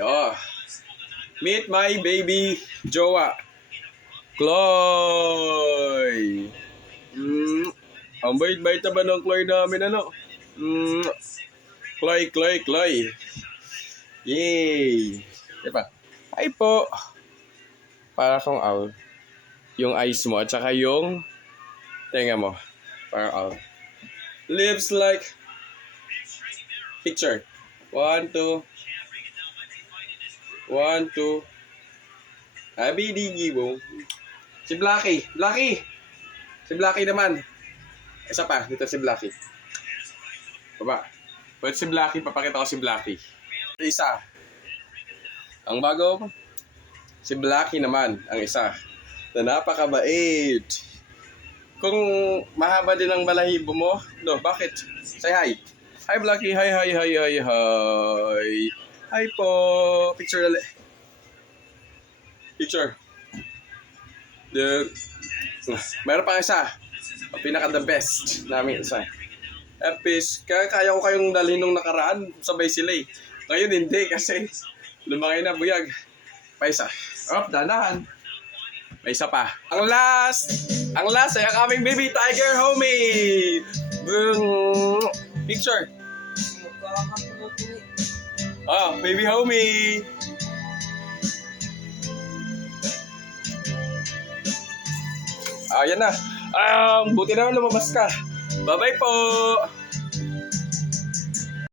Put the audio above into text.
Oh, meet my baby jowa, Chloe. Ang bait-bait naman ng Chloe namin, ano? Chloe. Yay! Diba? Hi po. Para kang owl. Yung eyes mo at saka yung tenga mo. Parang owl. Lips like picture. 1, 2. 1, 2. Abidigi mo. Si Blacky. Si Blacky naman. Isa pa. Dito si Blacky. Baba. Pwede si Blacky. Papakita ko si Blacky. Isa. Ang bago. Si Blacky naman. Ang isa. Na napakabait. Kung mahaba din ang balahibo mo. No, bakit? Say hi. Hi Blacky. Hi. Hi po. Picture dali. Picture. Meron pang isa. Ang pinaka the best namin isa. Epis, kaya ko kayong dalhin nung nakaraan, sabay sila eh. Ngayon hindi kasi lumaki na buyag. Pa isa. Danahan. May isa pa. Ang last ay ang aming baby tiger homie. Picture. Baby homie. Yan na. Buti naman lumabas ka. Bye-bye po.